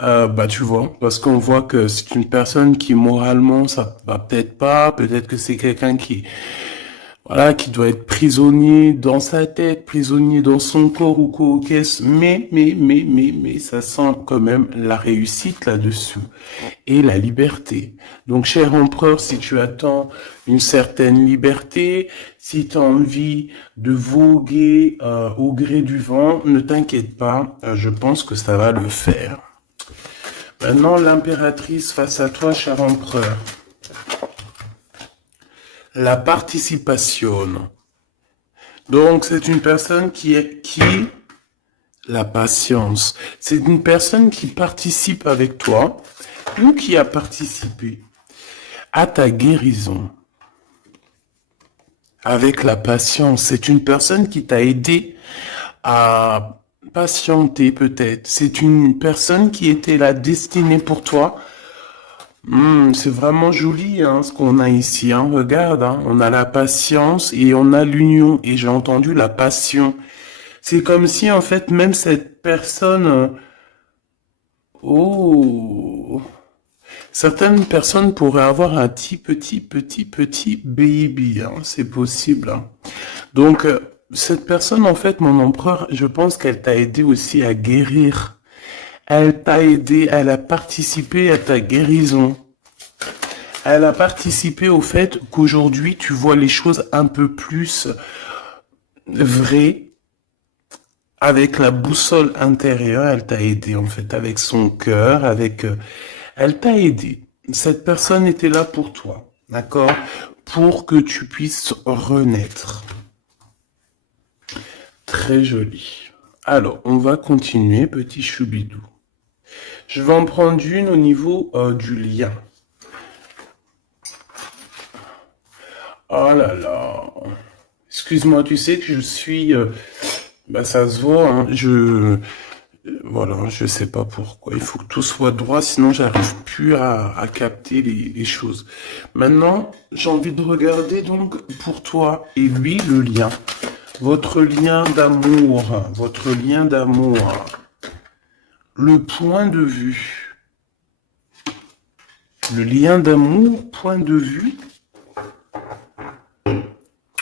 Bah tu vois, parce qu'on voit que c'est une personne qui moralement ça va peut-être pas, peut-être que c'est quelqu'un qui voilà, qui doit être prisonnier dans sa tête, prisonnier dans son corps ou quoi, qu'est-ce, mais, ça sent quand même la réussite là-dessus et la liberté. Donc, cher empereur, si tu attends une certaine liberté, si tu as envie de voguer au gré du vent, ne t'inquiète pas, je pense que ça va le faire. Maintenant, l'impératrice face à toi, cher empereur. La participation. Donc, c'est une personne qui la patience. C'est une personne qui participe avec toi ou qui a participé à ta guérison. Avec la patience, c'est une personne qui t'a aidé à patienter peut-être. C'est une personne qui était là destinée pour toi. C'est vraiment joli hein, ce qu'on a ici. Hein. Regarde, hein, on a la patience et on a l'union. Et j'ai entendu la passion. C'est comme si en fait même cette personne... oh, certaines personnes pourraient avoir un petit baby. Hein, c'est possible. Hein. Donc cette personne en fait, mon empereur, je pense qu'elle t'a aidé aussi à guérir. Elle t'a aidé, elle a participé à ta guérison. Elle a participé au fait qu'aujourd'hui tu vois les choses un peu plus vraies. Avec la boussole intérieure, elle t'a aidé en fait, avec son cœur, avec... elle t'a aidé. Cette personne était là pour toi, d'accord? Pour que tu puisses renaître. Très joli. Alors, on va continuer, petit choubidou. Je vais en prendre une au niveau du lien. Oh là là. Excuse-moi, tu sais que je suis... bah ça se voit, hein, voilà, je sais pas pourquoi. Il faut que tout soit droit, sinon j'arrive plus à capter les choses. Maintenant, j'ai envie de regarder donc pour toi et lui le lien. Votre lien d'amour, votre lien d'amour. Le point de vue. Le lien d'amour, point de vue.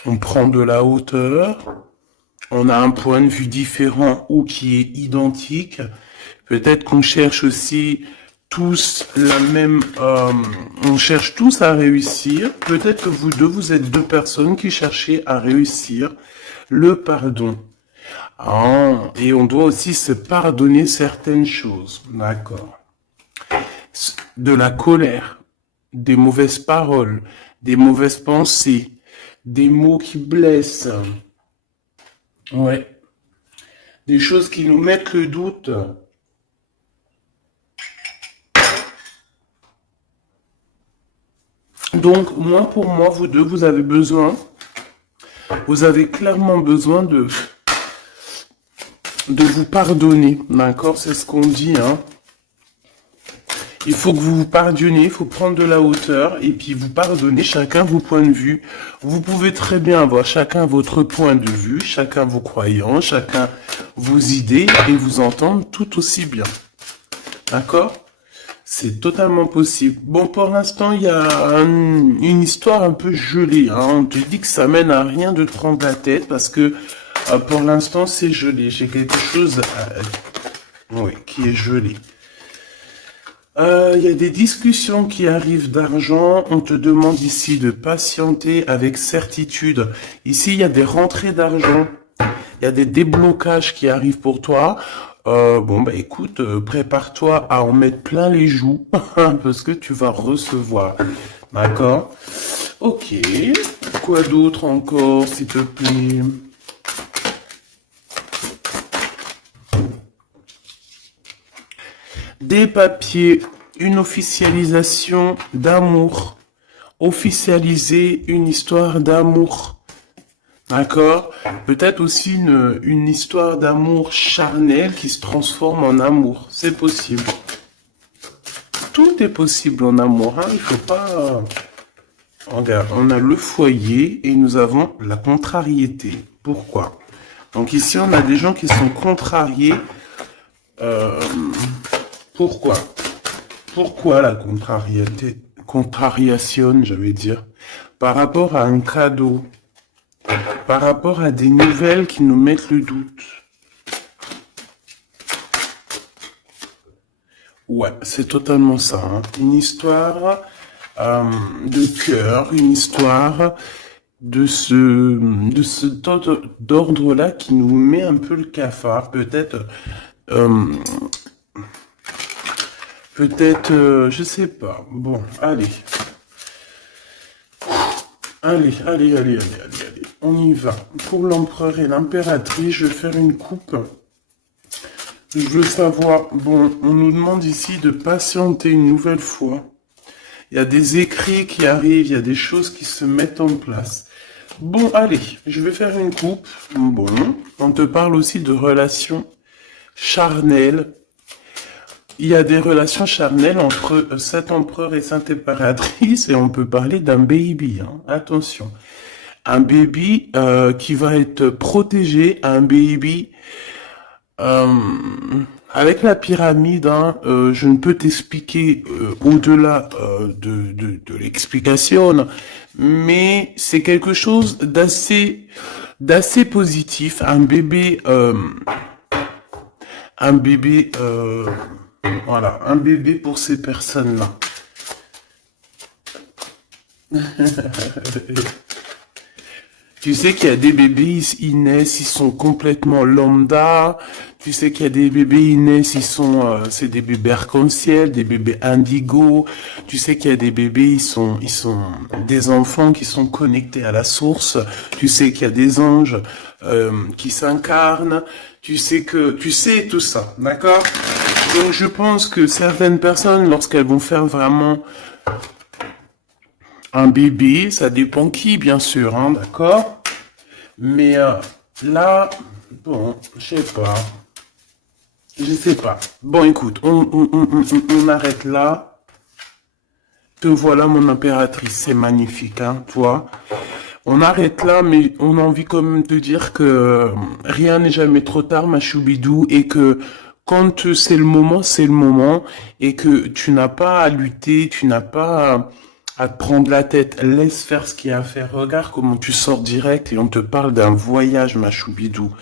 On prend de la hauteur. On a un point de vue différent ou qui est identique. Peut-être qu'on cherche aussi tous la même... on cherche tous à réussir. Peut-être que vous deux, vous êtes deux personnes qui cherchez à réussir le pardon. Ah, et on doit aussi se pardonner certaines choses. D'accord. De la colère, des mauvaises paroles, des mauvaises pensées, des mots qui blessent. Ouais. Des choses qui nous mettent le doute. Donc, pour moi, vous deux, vous avez clairement besoin de vous pardonner. D'accord? C'est ce qu'on dit, hein. Il faut que vous vous pardonniez, il faut prendre de la hauteur et puis vous pardonnez chacun vos points de vue. Vous pouvez très bien avoir chacun votre point de vue, chacun vos croyances, chacun vos idées et vous entendre tout aussi bien. D'accord? C'est totalement possible. Bon, pour l'instant, il y a une histoire un peu gelée. Hein. On te dit que ça mène à rien de te prendre la tête parce que pour l'instant, c'est gelé. J'ai quelque chose oui, qui est gelé. Il y a des discussions qui arrivent d'argent. On te demande ici de patienter avec certitude. Ici, il y a des rentrées d'argent. Il y a des déblocages qui arrivent pour toi. Bon, bah écoute, prépare-toi à en mettre plein les joues parce que tu vas recevoir. D'accord? Ok. Quoi d'autre encore, s'il te plaît? Des papiers, une officialisation d'amour. Officialiser une histoire d'amour. D'accord? Peut-être aussi une histoire d'amour charnel qui se transforme en amour. C'est possible. Tout est possible en amour. Hein? Il faut pas... Regarde, on a le foyer et nous avons la contrariété. Pourquoi? Donc ici, on a des gens qui sont contrariés Pourquoi? Pourquoi la contrariation, j'allais dire, par rapport à un cadeau, par rapport à des nouvelles qui nous mettent le doute? Ouais, c'est totalement ça, hein. Une histoire de cœur, une histoire d'ordre-là qui nous met un peu le cafard, euh, je sais pas. Bon, allez, on y va. Pour l'empereur et l'impératrice, je vais faire une coupe. Je veux savoir, bon, on nous demande ici de patienter une nouvelle fois. Il y a des écrits qui arrivent, il y a des choses qui se mettent en place. Bon, allez, je vais faire une coupe. Bon, on te parle aussi de relations charnelles. Il y a des relations charnelles entre cet empereur et cette impératrice et on peut parler d'un baby, hein. Attention. Un baby qui va être protégé, un baby avec la pyramide, hein, je ne peux t'expliquer au-delà de l'explication, mais c'est quelque chose d'assez positif. Un bébé, voilà, un bébé pour ces personnes-là. Tu sais qu'il y a des bébés, ils naissent, ils sont complètement lambda. Tu sais qu'il y a des bébés, ils naissent, c'est des bébés arc-en-ciel, des bébés indigo. Tu sais qu'il y a des bébés, ils sont des enfants qui sont connectés à la source. Tu sais qu'il y a des anges qui s'incarnent. Tu sais tout ça, d'accord? Donc je pense que certaines personnes, lorsqu'elles vont faire vraiment un bébé, ça dépend qui, bien sûr, hein, d'accord? Mais là, bon, je sais pas. Bon, écoute, on arrête là. Te voilà, mon impératrice, c'est magnifique, hein, toi. On arrête là, mais on a envie quand même de dire que rien n'est jamais trop tard, ma choubidou, et que quand c'est le moment, et que tu n'as pas à lutter, tu n'as pas à te prendre la tête, laisse faire ce qu'il y a à faire. Regarde comment tu sors direct et on te parle d'un voyage, ma choubidou,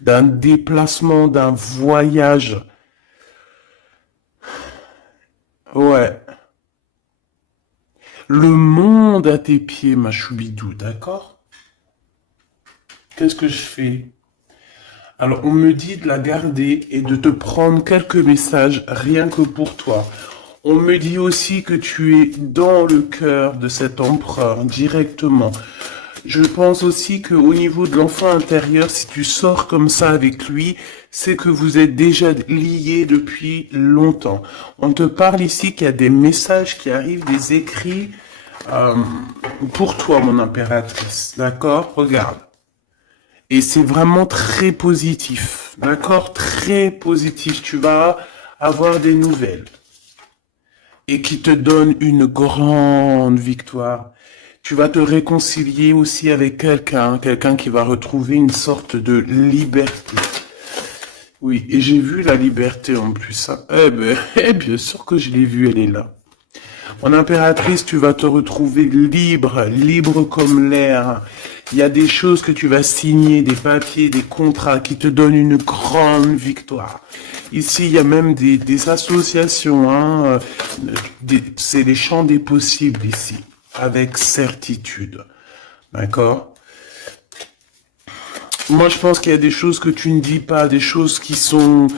d'un déplacement, d'un voyage. Ouais. Le monde à tes pieds, ma choubidou, d'accord? Qu'est-ce que je fais? Alors, on me dit de la garder et de te prendre quelques messages rien que pour toi. On me dit aussi que tu es dans le cœur de cet empereur directement. Je pense aussi qu'au niveau de l'enfant intérieur, si tu sors comme ça avec lui, c'est que vous êtes déjà liés depuis longtemps. On te parle ici qu'il y a des messages qui arrivent, des écrits pour toi, mon impératrice. D'accord? Regarde. Et c'est vraiment très positif. D'accord? Très positif. Tu vas avoir des nouvelles. Et qui te donne une grande victoire. Tu vas te réconcilier aussi avec quelqu'un qui va retrouver une sorte de liberté. Oui, et j'ai vu la liberté en plus, hein. Bien sûr que je l'ai vue, elle est là. Mon impératrice, tu vas te retrouver libre comme l'air. Il y a des choses que tu vas signer, des papiers, des contrats qui te donnent une grande victoire. Ici, il y a même des associations, hein. C'est les champs des possibles ici, avec certitude. D'accord? Moi, je pense qu'il y a des choses que tu ne dis pas, des choses qui sont...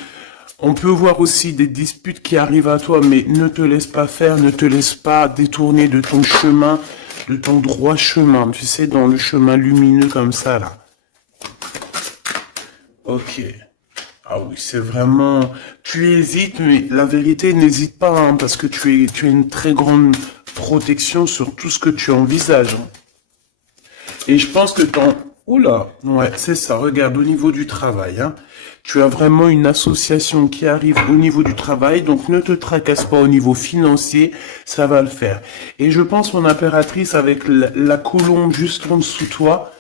On peut voir aussi des disputes qui arrivent à toi, mais ne te laisse pas faire, ne te laisse pas détourner de ton chemin, de ton droit chemin, tu sais, dans le chemin lumineux comme ça, là. Ok. Ah oui, c'est vraiment... Tu hésites, mais la vérité, n'hésite pas, hein, parce que tu as une très grande protection sur tout ce que tu envisages, hein. Et je pense que ton... Oula, ouais, c'est ça, regarde, au niveau du travail, hein. Tu as vraiment une association qui arrive au niveau du travail, donc ne te tracasse pas au niveau financier, ça va le faire. Et je pense, mon impératrice, avec la colombe juste en dessous de toi,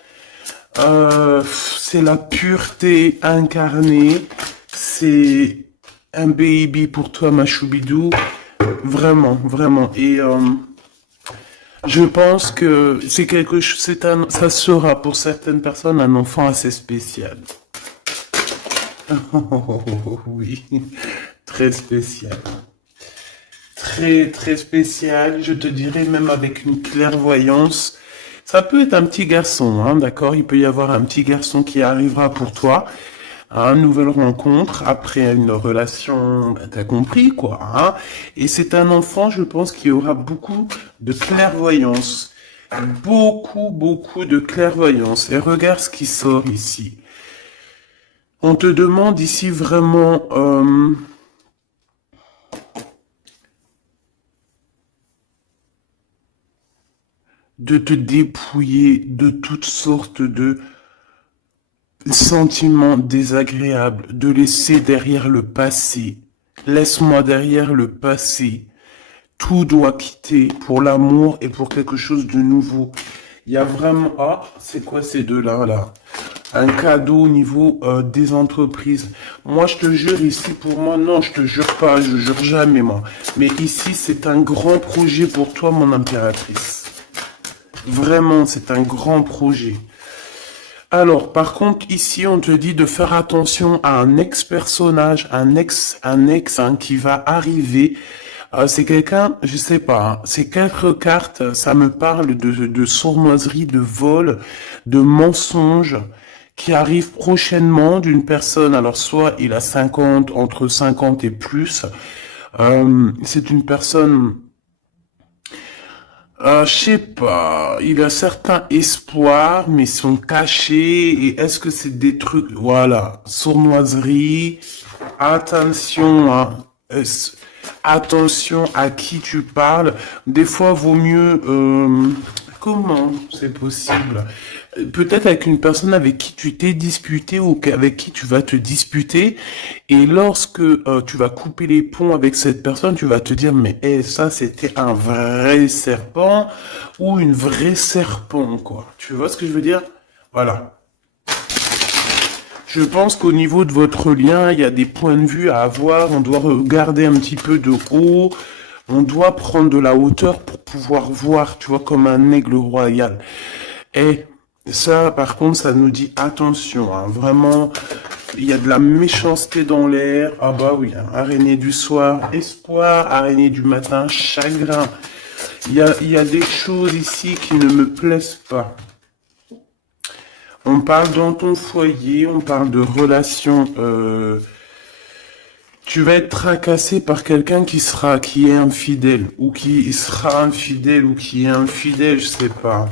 c'est la pureté incarnée, c'est un baby pour toi, ma choubidou. Vraiment, vraiment. Et je pense que c'est quelque chose, ça sera pour certaines personnes un enfant assez spécial. Oui, très spécial. Très, très spécial. Je te dirais même avec une clairvoyance. Ça peut être un petit garçon, hein, d'accord? Il peut y avoir un petit garçon qui arrivera pour toi à une nouvelle rencontre après une relation, ben, t'as compris quoi, hein? Et c'est un enfant, je pense, qui aura beaucoup de clairvoyance. Beaucoup, beaucoup de clairvoyance. Et regarde ce qui sort ici. On te demande ici vraiment de te dépouiller de toutes sortes de sentiments désagréables, de laisser derrière le passé. Laisse-moi derrière le passé. Tout doit quitter pour l'amour et pour quelque chose de nouveau. Il y a vraiment... Ah, c'est quoi ces deux-là, là? Un cadeau au niveau des entreprises. Moi, je te jure, ici, pour moi, non, je te jure pas, je jure jamais, moi. Mais ici, c'est un grand projet pour toi, mon impératrice. Vraiment, c'est un grand projet. Alors, par contre, ici, on te dit de faire attention à un ex-personnage, un ex hein, qui va arriver. C'est quelqu'un, je sais pas, hein, ces quatre cartes, ça me parle de sournoiserie, de vol, de mensonge qui arrive prochainement d'une personne. Alors, soit il a 50, entre 50 et plus. C'est une personne je sais pas, il a certains espoirs, mais sont cachés. Et est-ce que c'est des trucs, voilà, sournoiserie, attention, hein, attention à qui tu parles. Des fois, vaut mieux, comment c'est possible? Peut-être avec une personne avec qui tu t'es disputé ou avec qui tu vas te disputer. Et lorsque tu vas couper les ponts avec cette personne, tu vas te dire, mais ça, c'était un vrai serpent ou une vraie serpent, quoi. Tu vois ce que je veux dire? Voilà. Je pense qu'au niveau de votre lien, il y a des points de vue à avoir. On doit regarder un petit peu de haut. On doit prendre de la hauteur pour pouvoir voir, tu vois, comme un aigle royal. Et ça, par contre, ça nous dit attention, hein, vraiment, il y a de la méchanceté dans l'air. Ah bah oui, hein, araignée du soir, espoir, araignée du matin, chagrin. Il y a des choses ici qui ne me plaisent pas. On parle dans ton foyer, on parle de relations. Tu vas être tracassé par quelqu'un qui est infidèle, ou qui sera infidèle, ou qui est infidèle, je sais pas.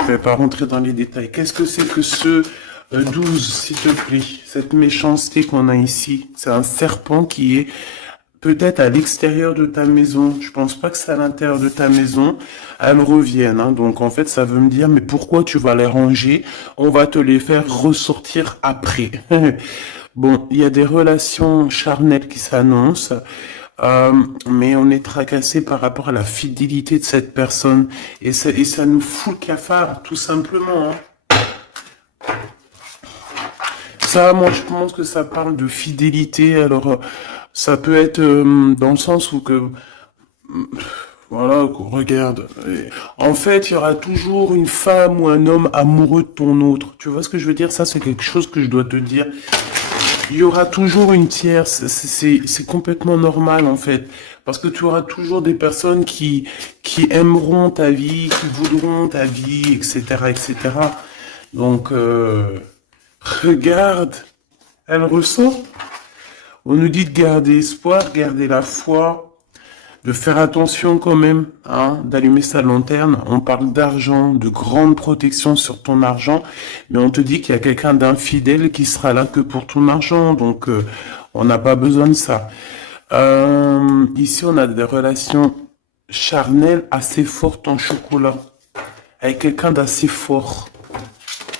Je vais pas rentrer dans les détails. Qu'est-ce que c'est que ce 12, s'il te plaît? Cette méchanceté qu'on a ici. C'est un serpent qui est peut-être à l'extérieur de ta maison. Je pense pas que c'est à l'intérieur de ta maison. Elles reviennent. Hein. Donc en fait, ça veut me dire, mais pourquoi tu vas les ranger? On va te les faire ressortir après. Bon, il y a des relations charnelles qui s'annoncent. Mais on est tracassé par rapport à la fidélité de cette personne et ça nous fout le cafard, tout simplement. Hein. Ça, moi, je pense que ça parle de fidélité. Alors, ça peut être dans le sens où que, voilà, regarde. En fait, il y aura toujours une femme ou un homme amoureux de ton autre. Tu vois ce que je veux dire? Ça, c'est quelque chose que je dois te dire. Il y aura toujours une tierce, c'est complètement normal en fait, parce que tu auras toujours des personnes qui aimeront ta vie, qui voudront ta vie, etc., etc. Donc regarde, elle ressort. On nous dit de garder espoir, garder la foi, de faire attention quand même, hein, d'allumer sa lanterne. On parle d'argent, de grande protection sur ton argent, mais on te dit qu'il y a quelqu'un d'infidèle qui sera là que pour ton argent, donc on n'a pas besoin de ça. Ici, on a des relations charnelles assez fortes en chocolat, avec quelqu'un d'assez fort,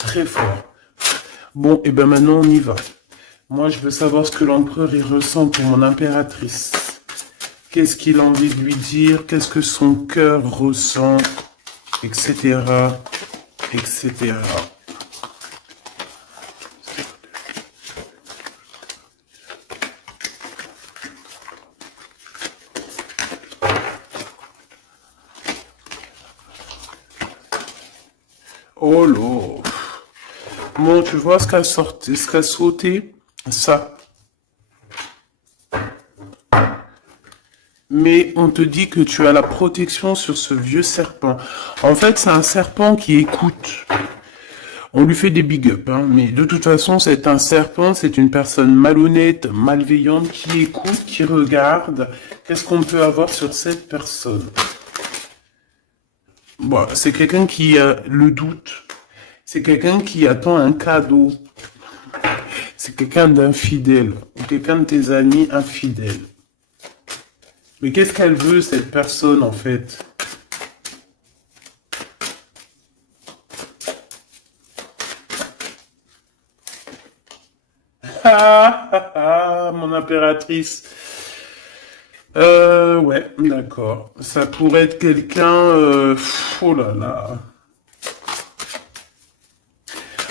très fort. Bon, et ben maintenant on y va. Moi, je veux savoir ce que l'empereur il ressent pour mon impératrice. Qu'est-ce qu'il a envie de lui dire, qu'est-ce que son cœur ressent, etc., etc. Oh là. Bon, tu vois ce qu'a sauté? Ça. Mais on te dit que tu as la protection sur ce vieux serpent. En fait, c'est un serpent qui écoute. On lui fait des big up, hein, mais de toute façon, c'est un serpent, c'est une personne malhonnête, malveillante, qui écoute, qui regarde. Qu'est-ce qu'on peut avoir sur cette personne? Bon, c'est quelqu'un qui a le doute. C'est quelqu'un qui attend un cadeau. C'est quelqu'un d'infidèle. Ou quelqu'un de tes amis infidèles. Mais qu'est-ce qu'elle veut, cette personne, en fait? Ah, ah, ah, mon impératrice. Ouais, d'accord. Ça pourrait être quelqu'un... oh là là.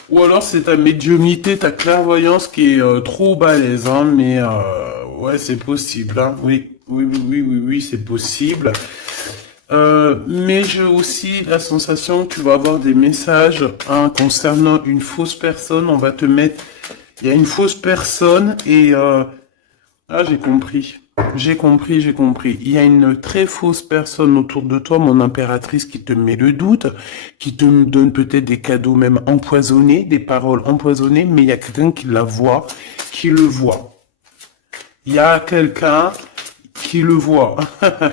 Ou alors c'est ta médiumnité, ta clairvoyance qui est trop balèze, hein, mais ouais, c'est possible, hein. Oui, oui, oui, oui, oui, oui, c'est possible. Mais j'ai aussi la sensation que tu vas avoir des messages, hein, concernant une fausse personne. On va te mettre... Il y a une fausse personne et... ah, j'ai compris. J'ai compris, j'ai compris. Il y a une très fausse personne autour de toi, mon impératrice, qui te met le doute, qui te donne peut-être des cadeaux même empoisonnés, des paroles empoisonnées, mais il y a quelqu'un qui la voit, qui le voit. Il y a quelqu'un qui le voit.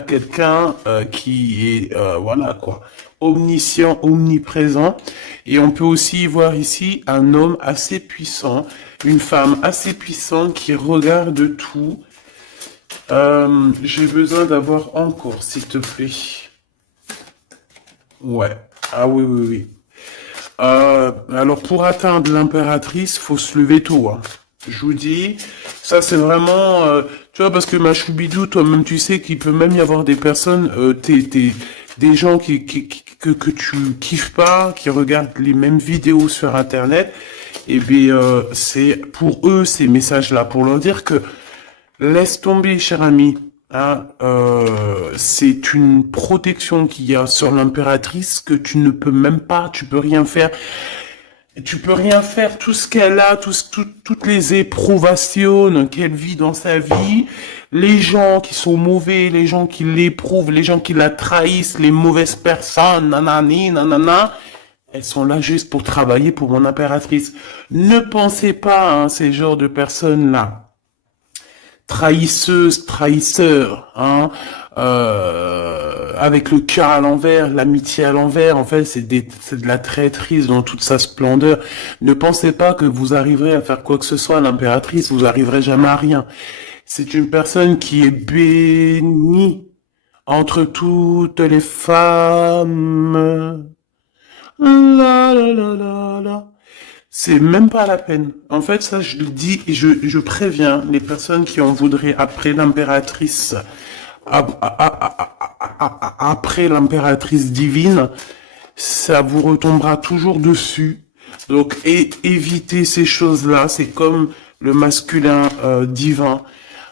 Quelqu'un qui est, voilà quoi, omniscient, omniprésent. Et on peut aussi voir ici un homme assez puissant, une femme assez puissante qui regarde tout. J'ai besoin d'avoir encore, s'il te plaît. Ouais. Ah oui, oui, oui. Alors pour atteindre l'impératrice, faut se lever tôt, hein. Je vous dis, ça c'est vraiment, tu vois, parce que ma choubidou, toi-même tu sais qu'il peut même y avoir des personnes, des gens que tu kiffes pas, qui regardent les mêmes vidéos sur internet, et bien c'est pour eux ces messages-là, pour leur dire que laisse tomber, cher ami. Hein, c'est une protection qu'il y a sur l'impératrice que tu ne peux même pas, tu peux rien faire. Tu peux rien faire, tout ce qu'elle a, toutes les éprouvations qu'elle vit dans sa vie, les gens qui sont mauvais, les gens qui l'éprouvent, les gens qui la trahissent, les mauvaises personnes, nanani, nanana, elles sont là juste pour travailler pour mon impératrice. Ne pensez pas, hein, ces genres de personnes-là, trahisseuses, trahisseurs, hein, avec le cœur à l'envers, l'amitié à l'envers, en fait, c'est de la traîtrise dans toute sa splendeur. Ne pensez pas que vous arriverez à faire quoi que ce soit à l'impératrice, vous arriverez jamais à rien. C'est une personne qui est bénie entre toutes les femmes. La la la la la. C'est même pas la peine. En fait, ça, je le dis et je préviens les personnes qui en voudraient après l'impératrice, après l'impératrice divine, ça vous retombera toujours dessus. Donc, évitez ces choses-là. C'est comme le masculin divin.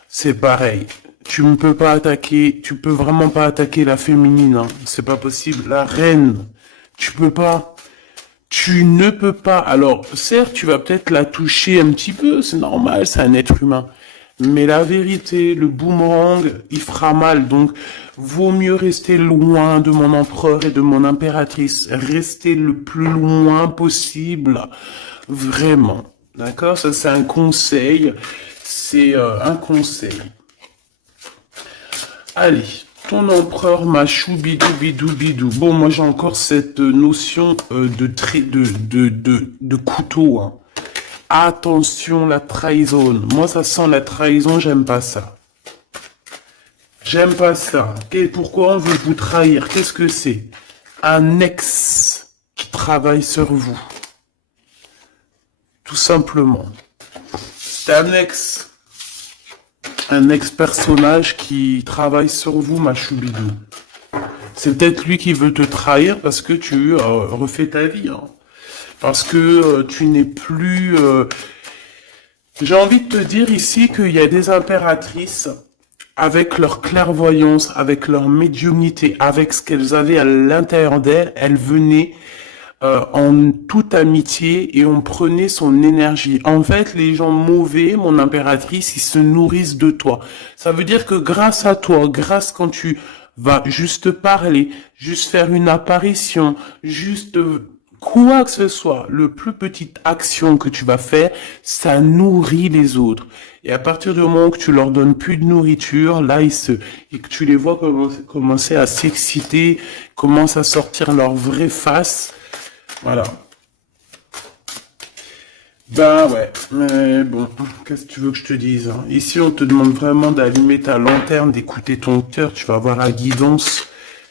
C'est pareil. Tu ne peux pas attaquer, tu peux vraiment pas attaquer la féminine, hein. C'est pas possible. La reine, tu peux pas. Tu ne peux pas. Alors, certes, tu vas peut-être la toucher un petit peu, c'est normal, c'est un être humain. Mais la vérité, le boomerang, il fera mal. Donc, vaut mieux rester loin de mon empereur et de mon impératrice. Rester le plus loin possible. Vraiment. D'accord? Ça, c'est un conseil. C'est un conseil. Allez. Ton empereur machou bidou bidou bidou. Bon, moi j'ai encore cette notion de couteau, hein. Attention, la trahison. Moi ça sent la trahison, j'aime pas ça. J'aime pas ça. Pourquoi on veut vous trahir? Qu'est-ce que c'est? Un ex qui travaille sur vous. Tout simplement. C'est un ex-personnage qui travaille sur vous, ma choubidou. C'est peut-être lui qui veut te trahir parce que tu refais ta vie, hein. Parce que tu n'es plus... J'ai envie de te dire ici qu'il y a des impératrices, avec leur clairvoyance, avec leur médiumnité, avec ce qu'elles avaient à l'intérieur d'elles, elles venaient en toute amitié et on prenait son énergie. En fait, les gens mauvais, mon impératrice, ils se nourrissent de toi. Ça veut dire que grâce à toi, grâce quand tu vas juste parler, juste faire une apparition, juste quoi que ce soit, le plus petite action que tu vas faire, ça nourrit les autres. Et à partir du moment que tu leur donnes plus de nourriture, là, et que tu les vois commencer à s'exciter, commencent à sortir leur vraie face. Voilà. Ben ouais, mais bon, qu'est-ce que tu veux que je te dise, hein? Ici, on te demande vraiment d'allumer ta lanterne, d'écouter ton cœur, tu vas avoir la guidance,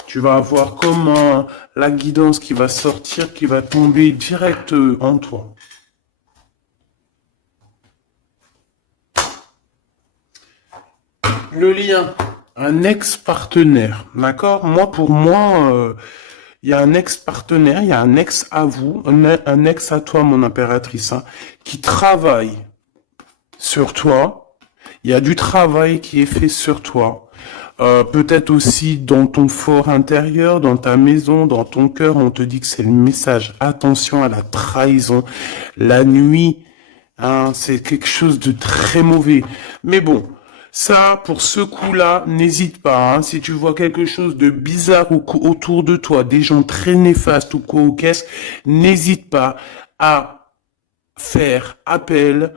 tu vas avoir comment la guidance qui va sortir, qui va tomber direct en toi. Le lien, un ex-partenaire, d'accord? Moi, pour moi, il y a un ex-partenaire, il y a un ex à vous, un ex à toi, mon impératrice, hein, qui travaille sur toi. Il y a du travail qui est fait sur toi. Peut-être aussi dans ton fort intérieur, dans ta maison, dans ton cœur, on te dit que c'est le message. Attention à la trahison. La nuit, hein, c'est quelque chose de très mauvais. Mais bon, ça, pour ce coup-là, n'hésite pas. Hein, si tu vois quelque chose de bizarre autour de toi, des gens très néfastes ou quoi ou qu'est-ce, n'hésite pas à faire appel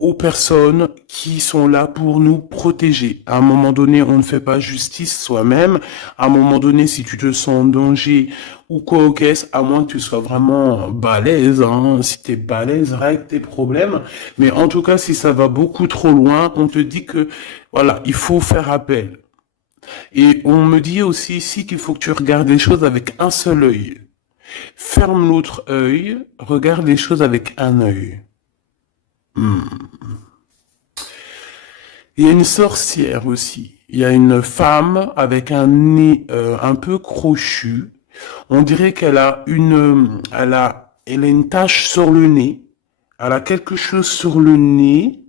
aux personnes qui sont là pour nous protéger. À un moment donné, on ne fait pas justice soi-même. À un moment donné, si tu te sens en danger ou quoi au caisse, à moins que tu sois vraiment balèze, hein, si t'es balèze, règle tes problèmes. Mais en tout cas, si ça va beaucoup trop loin, on te dit que, voilà, il faut faire appel. Et on me dit aussi ici qu'il faut que tu regardes les choses avec un seul œil. Ferme l'autre œil, regarde les choses avec un œil. Il y a une sorcière aussi. Il y a une femme avec un nez un peu crochu. On dirait elle a une tache sur le nez. Elle a quelque chose sur le nez.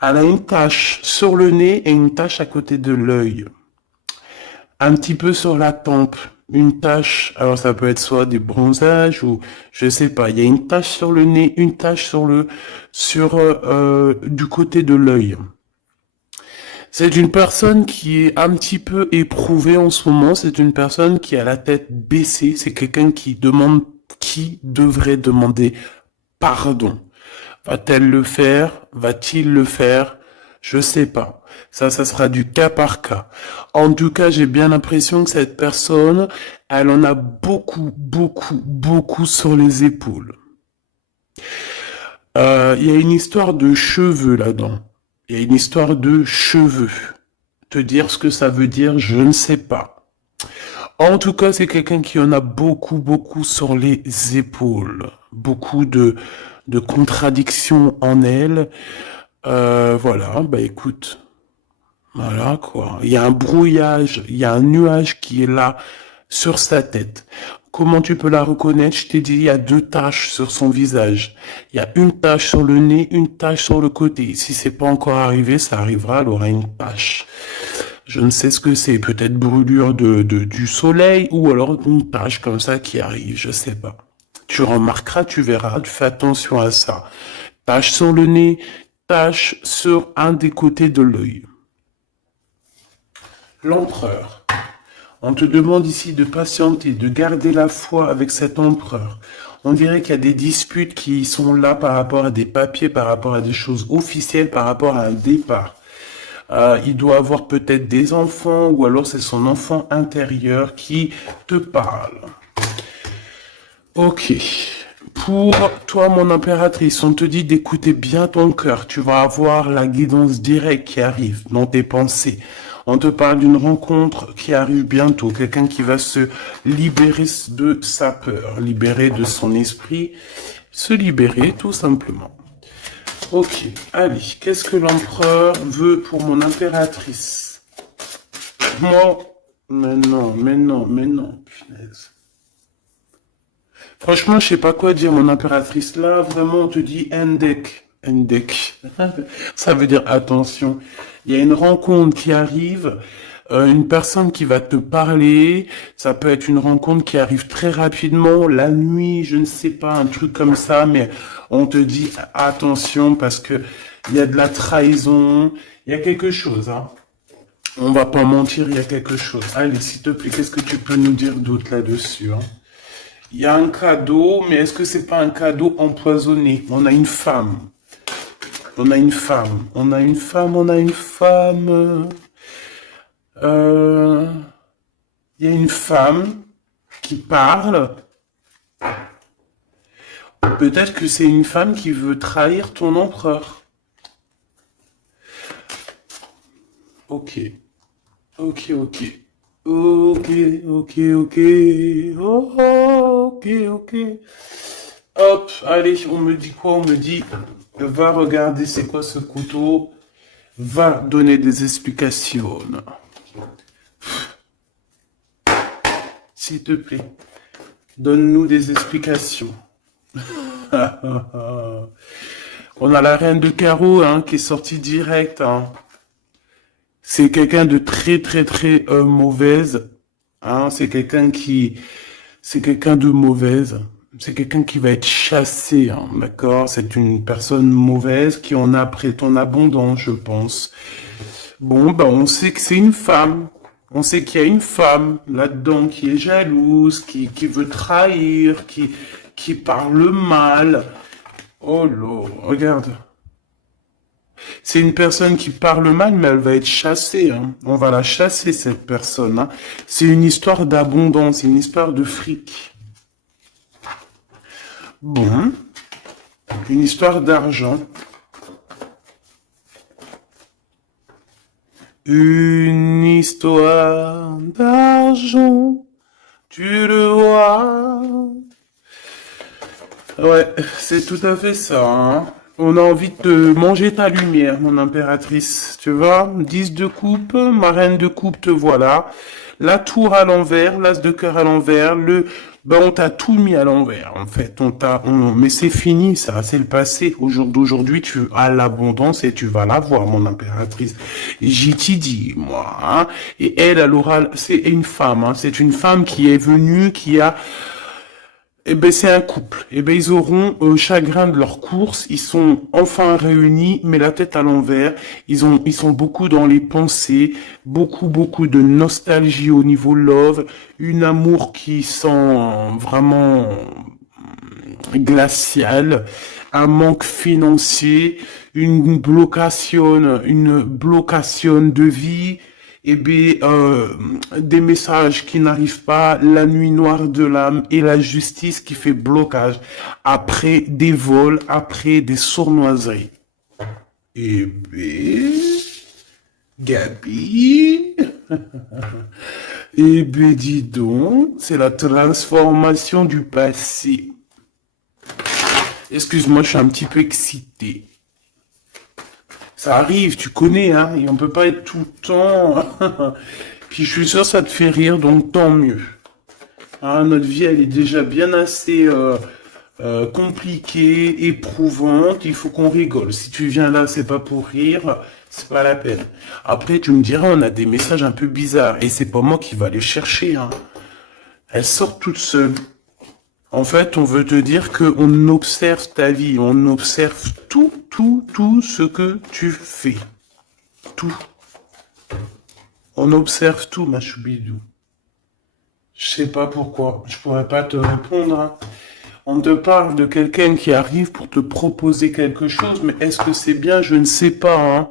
Elle a une tache sur le nez et une tache à côté de l'œil. Un petit peu sur la tempe. Une tache, alors ça peut être soit des bronzages ou je sais pas. Il y a une tache sur le nez, une tache du côté de l'œil. C'est une personne qui est un petit peu éprouvée en ce moment. C'est une personne qui a la tête baissée. C'est quelqu'un qui devrait demander pardon. Va-t-elle le faire? Va-t-il le faire? Je sais pas. Ça sera du cas par cas. En tout cas, j'ai bien l'impression que cette personne, elle en a beaucoup, beaucoup, beaucoup sur les épaules. Il y a une histoire de cheveux là-dedans. Il y a une histoire de cheveux. Te dire ce que ça veut dire, je ne sais pas. En tout cas, c'est quelqu'un qui en a beaucoup, beaucoup sur les épaules. Beaucoup de contradictions en elle. Voilà, bah écoute, voilà quoi. Il y a un brouillage, il y a un nuage qui est là sur sa tête. Comment tu peux la reconnaître? Je t'ai dit, il y a 2 taches sur son visage. Il y a une tache sur le nez, une tache sur le côté. Si c'est pas encore arrivé, ça arrivera, elle aura une tache. Je ne sais ce que c'est, peut-être brûlure du soleil ou alors une tache comme ça qui arrive, je sais pas. Tu remarqueras, tu verras, tu fais attention à ça. Tache sur le nez, tache sur un des côtés de l'œil. L'empereur. On te demande ici de patienter, de garder la foi avec cet empereur. On dirait qu'il y a des disputes qui sont là par rapport à des papiers, par rapport à des choses officielles, par rapport à un départ. Il doit avoir peut-être des enfants ou alors c'est son enfant intérieur qui te parle. Ok. Pour toi, mon impératrice, on te dit d'écouter bien ton cœur. Tu vas avoir la guidance directe qui arrive dans tes pensées. On te parle d'une rencontre qui arrive bientôt. Quelqu'un qui va se libérer de sa peur, libérer de son esprit, se libérer tout simplement. Ok, allez, qu'est-ce que l'empereur veut pour mon impératrice? Moi, mais non, punaise. Franchement, je sais pas quoi dire, mon impératrice. Là, vraiment, on te dit Endek. Endek. Ça veut dire attention. Il y a une rencontre qui arrive. une personne qui va te parler, ça peut être une rencontre qui arrive très rapidement, la nuit, je ne sais pas, un truc comme ça, mais on te dit attention parce que il y a de la trahison, il y a quelque chose, hein. On va pas mentir, il y a quelque chose. Allez, s'il te plaît, qu'est-ce que tu peux nous dire d'autre là-dessus, hein? Il y a un cadeau, mais est-ce que c'est pas un cadeau empoisonné? On a une femme. On a une femme. On a une femme, on a une femme. Euh, Il y a une femme qui parle. Peut-être que c'est une femme qui veut trahir ton empereur. Ok. Ok, ok. Ok, ok, ok. Oh, ok, ok. Hop, allez, on me dit quoi? On me dit, va regarder c'est quoi ce couteau. Va donner des explications. S'il te plaît, donne-nous des explications. On a la reine de carreau hein, qui est sortie direct. Hein. C'est quelqu'un de très très très mauvaise. Hein. C'est quelqu'un de mauvaise. C'est quelqu'un qui va être chassé, hein, d'accord? C'est une personne mauvaise qui en a après ton abondance, je pense. Bon, bah, on sait que c'est une femme. On sait qu'il y a une femme là-dedans qui est jalouse, qui veut trahir, qui parle mal. Oh là, regarde. C'est une personne qui parle mal, mais elle va être chassée. Hein. On va la chasser, cette personne. Hein. C'est une histoire d'abondance, une histoire de fric. Bon, une histoire d'argent. Une histoire d'argent, tu le vois. Ouais, c'est tout à fait ça. Hein. On a envie de manger ta lumière, mon impératrice. Tu vois, 10 de coupe, ma reine de coupe, te voilà. La tour à l'envers, l'as de cœur à l'envers, on t'a tout mis à l'envers, en fait. Mais c'est fini, ça, c'est le passé. D'aujourd'hui, tu as l'abondance et tu vas l'avoir, mon impératrice. J'y t'y dis, moi, hein. Et elle aura, c'est une femme, hein. C'est une femme qui est venue, qui a, eh ben, c'est un couple. Eh ben, ils auront chagrin de leur course. Ils sont enfin réunis, mais la tête à l'envers. Ils sont beaucoup dans les pensées, beaucoup de nostalgie au niveau love, une amour qui sent vraiment glacial, un manque financier, une blocation de vie, et bien, des messages qui n'arrivent pas, la nuit noire de l'âme et la justice qui fait blocage après des vols, après des sournoiseries. Et bien, Gabi, et bien dis donc, c'est la transformation du passé. Excuse-moi, je suis un petit peu excité. Ça arrive, tu connais, hein, et on peut pas être tout le temps. Puis je suis sûr que ça te fait rire, donc tant mieux. Hein, notre vie, elle est déjà bien assez compliquée, éprouvante. Il faut qu'on rigole. Si tu viens là, c'est pas pour rire, c'est pas la peine. Après, tu me diras, on a des messages un peu bizarres, et c'est pas moi qui va les chercher. Hein. Elles sortent toutes seules. En fait, on veut te dire qu'on observe ta vie, on observe tout ce que tu fais. Tout. On observe tout, ma choubidou. Je sais pas pourquoi, je pourrais pas te répondre. Hein. On te parle de quelqu'un qui arrive pour te proposer quelque chose, mais est-ce que c'est bien? Je ne sais pas. Hein.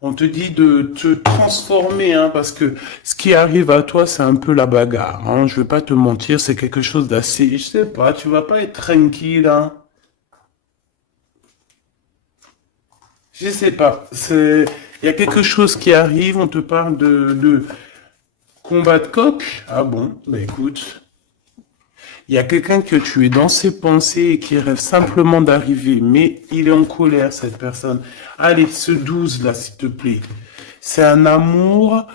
On te dit de te transformer, hein, parce que ce qui arrive à toi, c'est un peu la bagarre. Hein. Je vais pas te mentir, c'est quelque chose d'assez... Je sais pas, tu vas pas être tranquille. Hein. Je sais pas. Il y a quelque chose qui arrive, on te parle de combat de coq. Ah bon, bah écoute. Il y a quelqu'un que tu es dans ses pensées et qui rêve simplement d'arriver, mais il est en colère, cette personne. Allez, ce 12 là, s'il te plaît. C'est un amour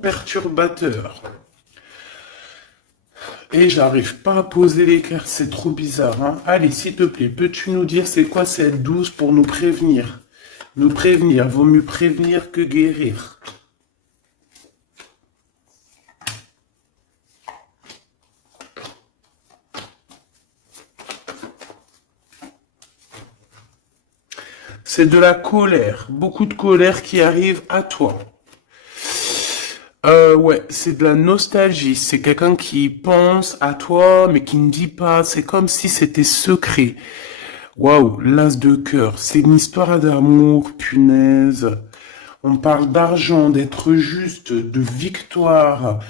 perturbateur. Et j'arrive pas à poser les cartes, c'est trop bizarre. Hein. Allez, s'il te plaît, peux-tu nous dire c'est quoi cette 12 pour nous prévenir? Nous prévenir, vaut mieux prévenir que guérir. C'est de la colère, beaucoup de colère qui arrive à toi. Ouais, c'est de la nostalgie. C'est quelqu'un qui pense à toi, mais qui ne dit pas. C'est comme si c'était secret. Waouh, l'as de cœur. C'est une histoire d'amour, punaise. On parle d'argent, d'être juste, de victoire,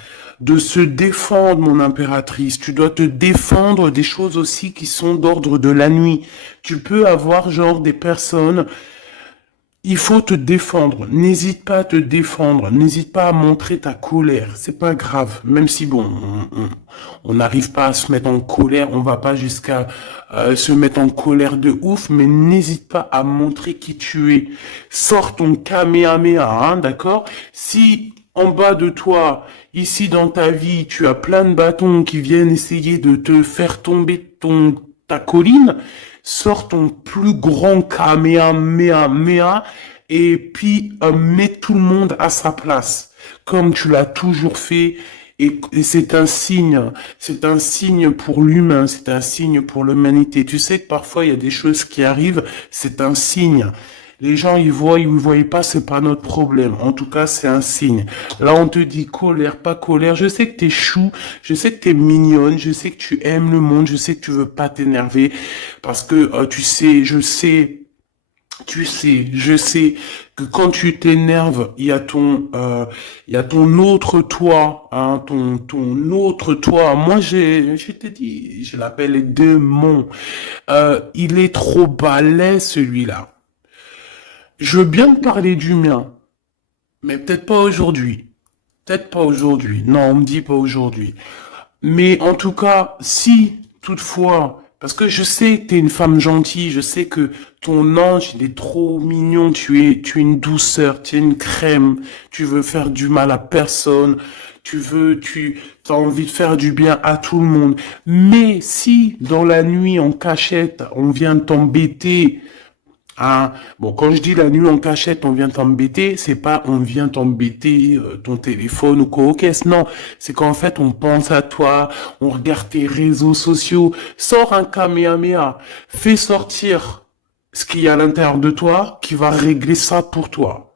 de se défendre, mon impératrice. Tu dois te défendre des choses aussi qui sont d'ordre de la nuit. Tu peux avoir genre des personnes. Il faut te défendre. N'hésite pas à te défendre. N'hésite pas à montrer ta colère. C'est pas grave. Même si bon, on n'arrive pas à se mettre en colère, on va pas jusqu'à se mettre en colère de ouf, mais n'hésite pas à montrer qui tu es. Sors ton Kamehameha, hein, d'accord? Si en bas de toi, ici dans ta vie, tu as plein de bâtons qui viennent essayer de te faire tomber ta colline, sors ton plus grand Kamehameha et puis mets tout le monde à sa place, comme tu l'as toujours fait. Et c'est un signe pour l'humain, c'est un signe pour l'humanité. Tu sais que parfois il y a des choses qui arrivent, c'est un signe. Les gens, ils voient, ils ne voient pas, c'est pas notre problème. En tout cas, c'est un signe. Là, on te dit colère, pas colère. Je sais que t'es chou, je sais que t'es mignonne, je sais que tu aimes le monde, je sais que tu veux pas t'énerver. Parce que, je sais que quand tu t'énerves, il y a ton autre toi, hein, ton autre toi. Moi, je t'ai dit, je l'appelle démon. Il est trop balèze, celui-là. Je veux bien te parler du mien, mais peut-être pas aujourd'hui. Peut-être pas aujourd'hui. Non, on me dit pas aujourd'hui. Mais en tout cas, si toutefois, parce que je sais que t'es une femme gentille, je sais que ton ange, il est trop mignon, tu es une douceur, tu es une crème, tu veux faire du mal à personne, tu as envie de faire du bien à tout le monde. Mais si, dans la nuit, en cachette, on vient t'embêter, ah, bon, quand je dis la nuit en cachette, on vient t'embêter, c'est pas on vient t'embêter ton téléphone ou quoi aux caisses, non. C'est qu'en fait, on pense à toi, on regarde tes réseaux sociaux, sors un Kamehameha, fais sortir ce qu'il y a à l'intérieur de toi qui va régler ça pour toi.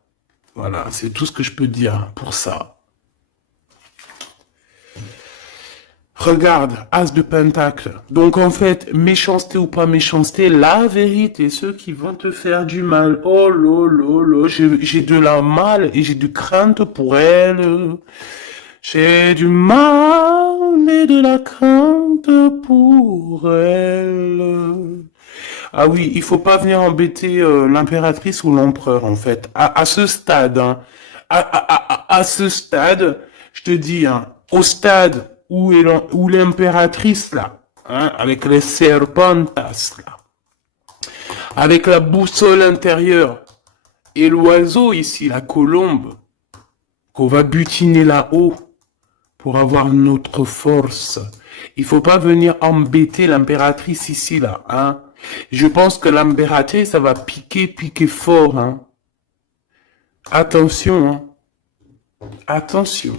Voilà, c'est tout ce que je peux dire pour ça. Regarde, As de Pentacle. Donc en fait, méchanceté ou pas méchanceté, la vérité, ceux qui vont te faire du mal, oh lolo, j'ai de la mal et j'ai de crainte pour elle. J'ai du mal et de la crainte pour elle. Ah oui, il faut pas venir embêter l'impératrice ou l'empereur en fait. À ce stade, hein, à ce stade, je te dis, hein, au stade où l'impératrice là, hein, avec les serpentas là, avec la boussole intérieure et l'oiseau ici, la colombe, qu'on va butiner là-haut pour avoir notre force. Il faut pas venir embêter l'impératrice ici là, hein. Je pense que l'impératrice, ça va piquer fort, hein. Attention, hein. Attention.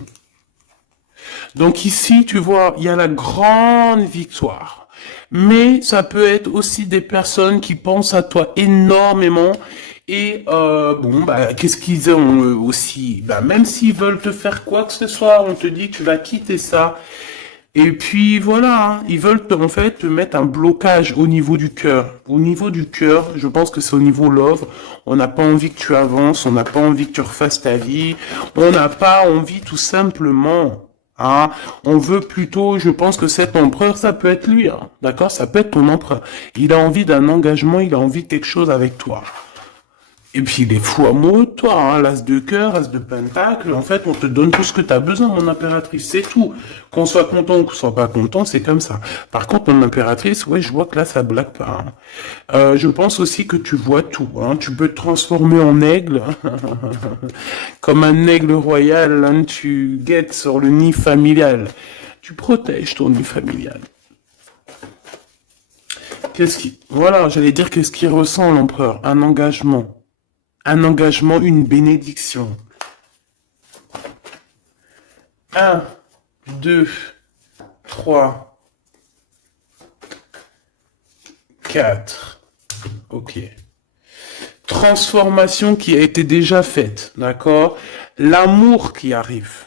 Donc ici, tu vois, il y a la grande victoire. Mais ça peut être aussi des personnes qui pensent à toi énormément. Et bon, bah, qu'est-ce qu'ils ont aussi? Bah, même s'ils veulent te faire quoi que ce soit, on te dit que tu vas quitter ça. Et puis voilà, hein, ils veulent en fait te mettre un blocage au niveau du cœur. Au niveau du cœur, je pense que c'est au niveau love. On n'a pas envie que tu avances, on n'a pas envie que tu refasses ta vie, on n'a pas envie tout simplement. Hein, on veut plutôt, je pense que cet empereur, ça peut être lui, hein, d'accord? Ça peut être ton empereur. Il a envie d'un engagement, il a envie de quelque chose avec toi. Et puis il est fou amoureux de toi, hein, l'as de cœur, as de pentacle, en fait on te donne tout ce que tu as besoin, mon impératrice, c'est tout. Qu'on soit content ou qu'on soit pas content, c'est comme ça. Par contre, mon impératrice, ouais, je vois que là ça blague pas. Hein. Je pense aussi que tu vois tout, hein. Tu peux te transformer en aigle, comme un aigle royal, hein, tu guettes sur le nid familial. Tu protèges ton nid familial. Voilà, j'allais dire qu'est-ce qu'il ressent l'empereur? Un engagement. un engagement, une bénédiction. 1, 2, 3, 4. Ok. Transformation qui a été déjà faite, d'accord? L'amour qui arrive.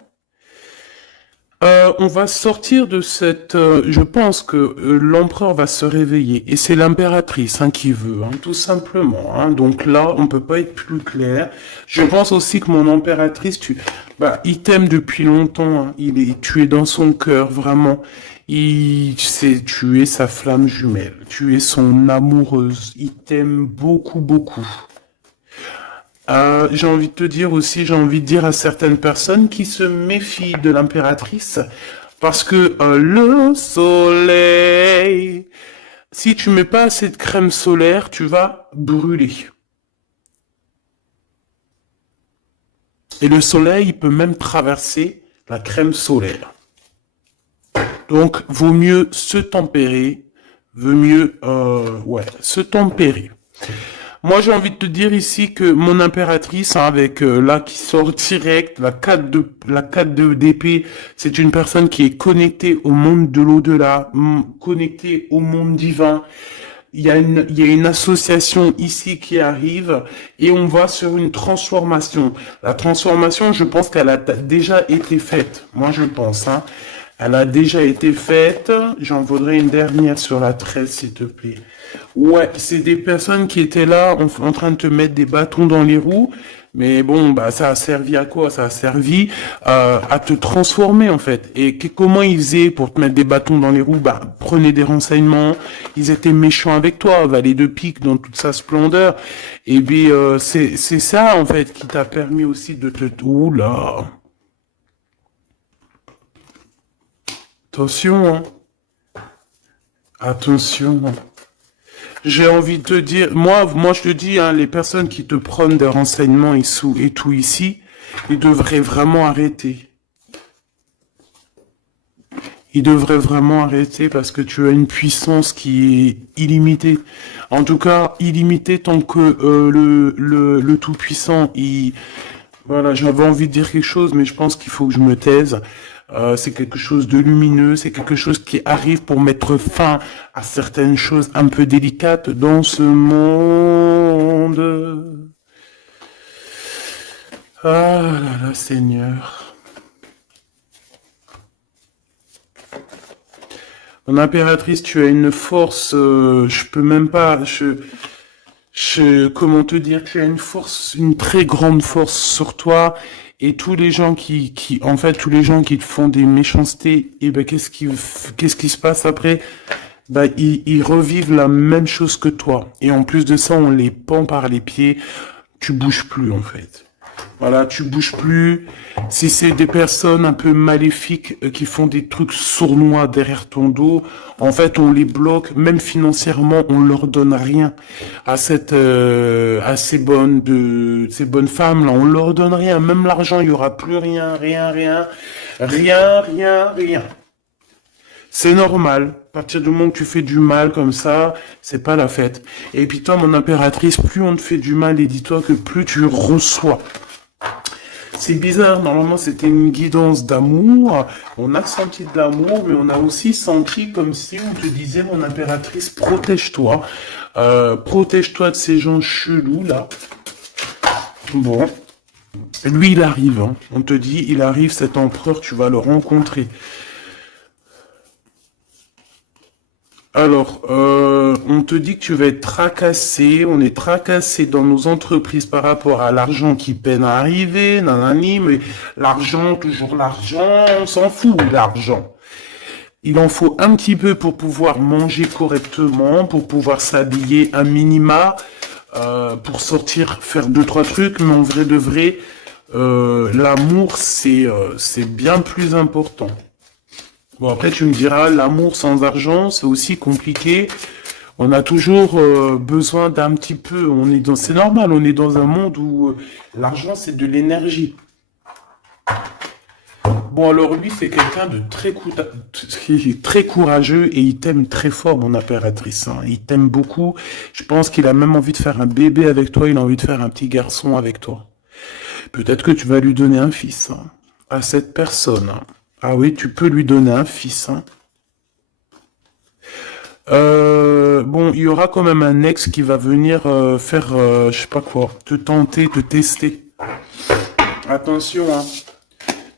On va sortir de cette... je pense que l'empereur va se réveiller. Et c'est l'impératrice qui veut, tout simplement. Donc là, on peut pas être plus clair. Je pense aussi que mon impératrice, il t'aime depuis longtemps. Tu es dans son cœur, vraiment. Tu es sa flamme jumelle. Tu es son amoureuse. Il t'aime beaucoup, beaucoup. J'ai envie de te dire aussi, j'ai envie de dire à certaines personnes qui se méfient de l'impératrice, parce que le soleil, si tu mets pas assez de crème solaire, tu vas brûler. Et le soleil, il peut même traverser la crème solaire. Donc, vaut mieux se tempérer, se tempérer. Moi, j'ai envie de te dire ici que mon impératrice, avec là qui sort direct, la 4 d'épée, c'est une personne qui est connectée au monde de l'au-delà, connectée au monde divin. Il y a une association ici qui arrive et on va sur une transformation. La transformation, je pense qu'elle a déjà été faite. Moi, je pense, Elle a déjà été faite. J'en voudrais une dernière sur la 13, s'il te plaît. Ouais, c'est des personnes qui étaient là en train de te mettre des bâtons dans les roues. Mais bon, ça a servi à quoi? Ça a servi à te transformer, en fait. Et comment ils faisaient pour te mettre des bâtons dans les roues? Prenez des renseignements. Ils étaient méchants avec toi, valet de pique dans toute sa splendeur. Et puis, c'est ça, en fait, qui t'a permis aussi de te... Oula! Attention, Attention. J'ai envie de te dire, moi je te dis, les personnes qui te prennent des renseignements et tout ici, ils devraient vraiment arrêter. Ils devraient vraiment arrêter parce que tu as une puissance qui est illimitée. En tout cas, illimitée tant que le Tout-Puissant, Voilà, j'avais envie de dire quelque chose, mais je pense qu'il faut que je me taise. C'est quelque chose de lumineux, c'est quelque chose qui arrive pour mettre fin à certaines choses un peu délicates dans ce monde. Ah là là, Seigneur. Mon impératrice, tu as une force, je peux même pas, comment te dire, tu as une force, une très grande force sur toi. Et tous les gens tous les gens qui te font des méchancetés, qu'est-ce qui se passe après? Ils revivent la même chose que toi. Et en plus de ça, on les pend par les pieds. Tu bouges plus, en fait. Voilà, tu bouges plus. Si c'est des personnes un peu maléfiques qui font des trucs sournois derrière ton dos, en fait, on les bloque, même financièrement, on leur donne rien à ces bonnes femmes là, on leur donne rien, même l'argent, il y aura plus rien. C'est normal. À partir du moment que tu fais du mal comme ça, c'est pas la fête. Et puis toi, mon impératrice, plus on te fait du mal, et dis-toi que plus tu reçois. C'est bizarre, normalement c'était une guidance d'amour, on a senti de l'amour, mais on a aussi senti comme si on te disait, mon impératrice, protège-toi, protège-toi de ces gens chelous là. Bon, lui il arrive, on te dit, il arrive, cet empereur, tu vas le rencontrer. Alors, on te dit que tu vas être tracassé, on est tracassé dans nos entreprises par rapport à l'argent qui peine à arriver, nanani, mais l'argent, toujours l'argent, on s'en fout de l'argent. Il en faut un petit peu pour pouvoir manger correctement, pour pouvoir s'habiller un minima, pour sortir, faire 2-3 trucs, mais en vrai de vrai, l'amour, c'est bien plus important. Bon, après, tu me diras, l'amour sans argent, c'est aussi compliqué. On a toujours besoin d'un petit peu. C'est normal, on est dans un monde où l'argent, c'est de l'énergie. Bon, alors lui, c'est quelqu'un de qui est très courageux et il t'aime très fort, mon impératrice, hein. Il t'aime beaucoup. Je pense qu'il a même envie de faire un bébé avec toi. Il a envie de faire un petit garçon avec toi. Peut-être que tu vas lui donner un fils, hein, à cette personne, hein. Ah oui, tu peux lui donner un fils, hein. Bon, il y aura quand même un ex qui va venir faire, je sais pas quoi, te tenter, te tester. Attention, hein.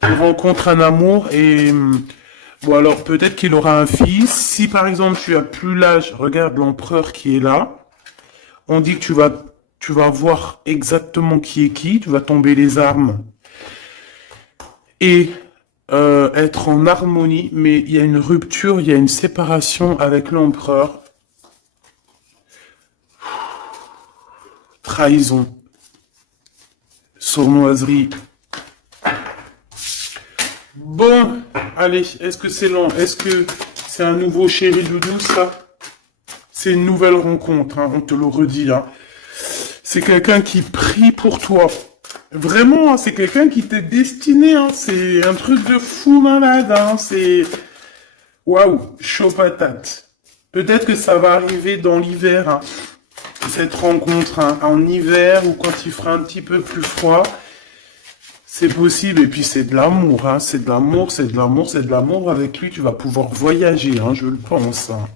Tu rencontres un amour et bon alors peut-être qu'il aura un fils. Si par exemple tu as plus l'âge, regarde l'empereur qui est là. On dit que tu vas voir exactement qui est qui. Tu vas tomber les armes et être en harmonie. Mais il y a une rupture, il y a une séparation avec l'empereur. Trahison, sournoiserie. Bon, allez, est-ce que c'est long? Est-ce que c'est un nouveau chéri doudou, ça? C'est une nouvelle rencontre, hein, on te le redit, hein. C'est quelqu'un qui prie pour toi. Vraiment, hein, c'est quelqu'un qui t'est destiné, hein. C'est un truc de fou malade, hein. C'est... Waouh, chaud patate. Peut-être que ça va arriver dans l'hiver, hein, cette rencontre, hein, en hiver ou quand il fera un petit peu plus froid. C'est possible, et puis c'est de l'amour, hein, c'est de l'amour, c'est de l'amour, c'est de l'amour. Avec lui, tu vas pouvoir voyager, hein, je le pense, hein.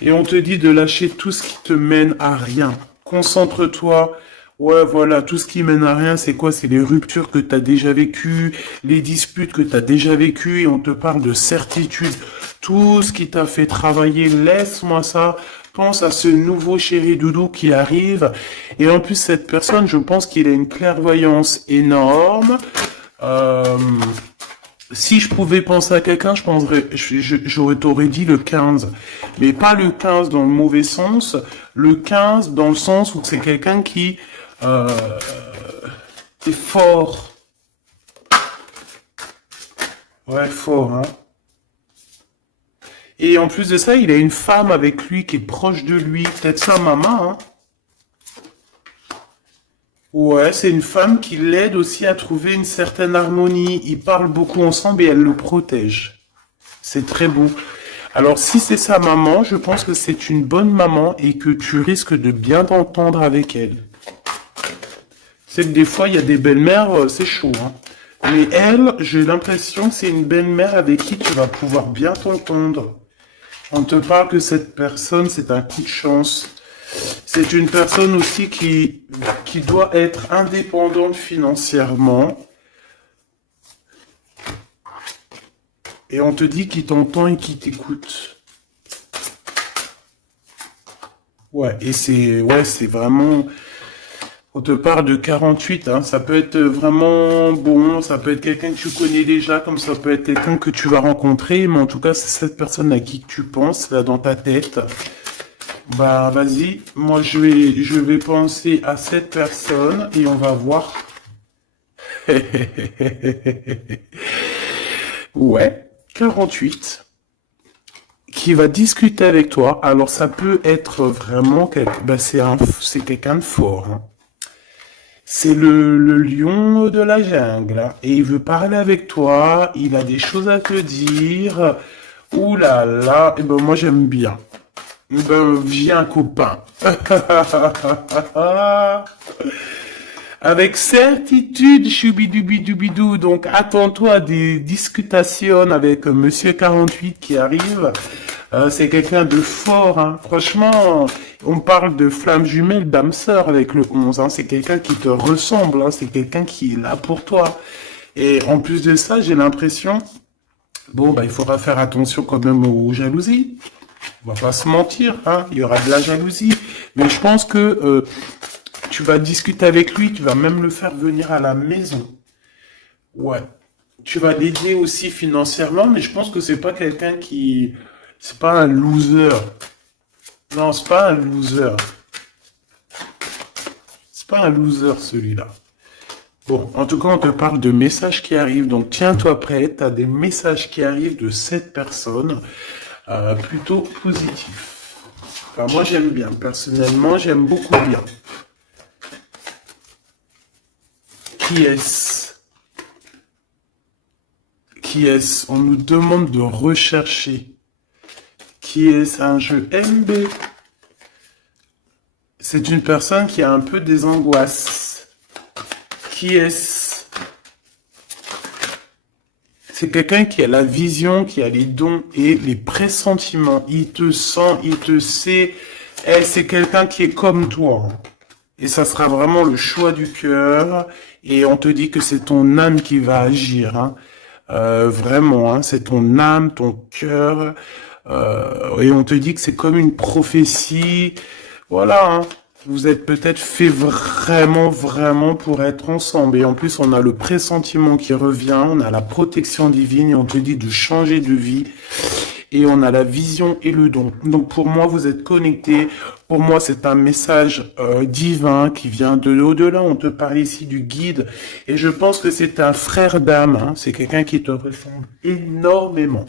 Et on te dit de lâcher tout ce qui te mène à rien. Concentre-toi. Ouais, voilà, tout ce qui mène à rien, c'est quoi? C'est les ruptures que tu as déjà vécues, les disputes que tu as déjà vécues, et on te parle de certitude. Tout ce qui t'a fait travailler, laisse-moi ça. Pense à ce nouveau chéri doudou qui arrive. Et en plus, cette personne, je pense qu'il a une clairvoyance énorme. Si je pouvais penser à quelqu'un, j'aurais dit le 15. Mais pas le 15 dans le mauvais sens. Le 15 dans le sens où c'est quelqu'un qui est fort. Ouais, fort, hein. Et en plus de ça, il a une femme avec lui qui est proche de lui. Peut-être sa maman, hein. Ouais, c'est une femme qui l'aide aussi à trouver une certaine harmonie. Ils parlent beaucoup ensemble et elle le protège. C'est très beau. Alors, si c'est sa maman, je pense que c'est une bonne maman et que tu risques de bien t'entendre avec elle. C'est que des fois, il y a des belles-mères, c'est chaud, hein. Mais elle, j'ai l'impression que c'est une belle-mère avec qui tu vas pouvoir bien t'entendre. On te parle que cette personne, c'est un coup de chance. C'est une personne aussi qui doit être indépendante financièrement. Et on te dit qu'il t'entend et qu'il t'écoute. Ouais, et c'est vraiment... On te parle de 48, hein. Ça peut être vraiment bon, ça peut être quelqu'un que tu connais déjà, comme ça peut être quelqu'un que tu vas rencontrer, mais en tout cas, c'est cette personne à qui tu penses, là, dans ta tête. Bah, vas-y, moi, je vais penser à cette personne et on va voir. Ouais, 48, qui va discuter avec toi. Alors, ça peut être vraiment, c'est quelqu'un de fort, hein. C'est le lion de la jungle, hein. Et il veut parler avec toi, il a des choses à te dire. Ouh là là, et ben moi j'aime bien. Ben viens copain. Avec certitude, choubidoubidoubidou. Donc attends-toi à des discutations avec Monsieur 48 qui arrive. C'est quelqu'un de fort, hein. Franchement, on parle de flamme jumelle, d'âme sœur avec le 11, hein. C'est quelqu'un qui te ressemble, hein. C'est quelqu'un qui est là pour toi. Et en plus de ça, j'ai l'impression, bon, bah, il faudra faire attention quand même aux jalousies. On va pas se mentir, hein. Il y aura de la jalousie. Mais je pense que tu vas discuter avec lui, tu vas même le faire venir à la maison. Ouais. Tu vas l'aider aussi financièrement, mais je pense que c'est pas quelqu'un qui... C'est pas un loser. Non, c'est pas un loser. C'est pas un loser, celui-là. Bon, en tout cas, on te parle de messages qui arrivent. Donc, tiens-toi prêt. Tu as des messages qui arrivent de cette personne. Plutôt positifs. Enfin, moi, j'aime bien. Personnellement, j'aime beaucoup bien. Qui est-ce? Qui est-ce? On nous demande de rechercher. Qui est-ce? Un jeu MB. C'est une personne qui a un peu des angoisses. Qui est-ce? C'est quelqu'un qui a la vision, qui a les dons et les pressentiments. Il te sent, il te sait. Eh, c'est quelqu'un qui est comme toi. Et ça sera vraiment le choix du cœur. Et on te dit que c'est ton âme qui va agir. Hein. Vraiment, hein, c'est ton âme, ton cœur. Et on te dit que c'est comme une prophétie. Voilà, hein. Vous êtes peut-être fait vraiment, vraiment pour être ensemble. Et en plus, on a le pressentiment qui revient, on a la protection divine et on te dit de changer de vie. Et on a la vision et le don. Donc pour moi, vous êtes connectés. Pour moi, c'est un message divin qui vient de l'au-delà. On te parle ici du guide. Et je pense que c'est un frère d'âme. Hein. C'est quelqu'un qui te ressemble énormément.